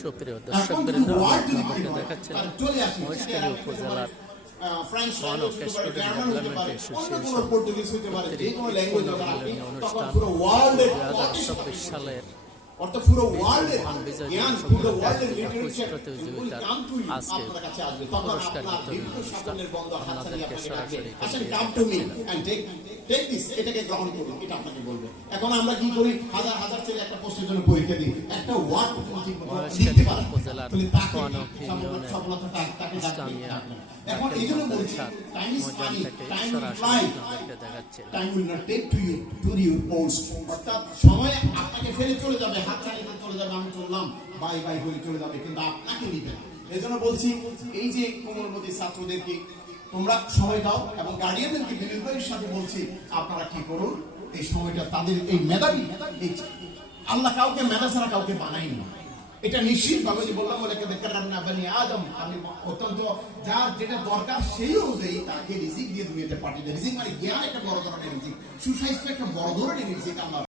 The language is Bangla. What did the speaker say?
সুপ্রিয় দর্শকবৃন্দ, আপনাদেরকে দেখাচ্ছিলাম মহেশখালী উপজেলার অনকে স্টুডেন্ট ডেভেলপমেন্ট অ্যাসোসিয়েশন অনুষ্ঠান 2024 সালের মহান বিজয় দিবস প্রতিযোগিতার আজকে পুরস্কার বিতরণ অনুষ্ঠান আপনাদেরকে সরাসরি এখন আমরা কি করি, হাজার হাজার ছেলে একটা পোস্টের জন্য পরীক্ষা দিই, একটা ওয়ার্ড মহেশখালী উপজেলার অনক ইউনিয়নের ইসলামিয়া এখন এই জন্য বলছি time is money, time will fly, time will not take to you to your post. অর্থাৎ সময় আপনাকে ফেলে চলে যাবে, হাত চালিয়ে চলে যাবে, আমি চললাম বাই বাই বলে চলে যাবে, কিন্তু আপনাকে নিবে না। এই জন্য বলছি এই যে কোমলমতি ছাত্রদেরকে তোমরা সময় দাও, এবং গার্ডিয়ানদেরকে বিনিয়োগের সাথে বলছি আপনারা কি করুন, এই সময়টা তাদের এই মেধাবী, এই আল্লাহ কাউকে মেধা ছাড়া কাউকে বানায়নি, এটা নিশ্চিত ভাবে বললাম। আদম, আমি অত্যন্ত যার যেটা দরকার সেই অনুযায়ী তাকে রিজিক দিয়ে দুনিয়াতে পাঠিয়ে দেয়। রিজিক মানে জ্ঞান একটা বড় ধরনের রিজিক, সুস্বাস্থ্য একটা বড় ধরনের রিজিক। আল্লাহ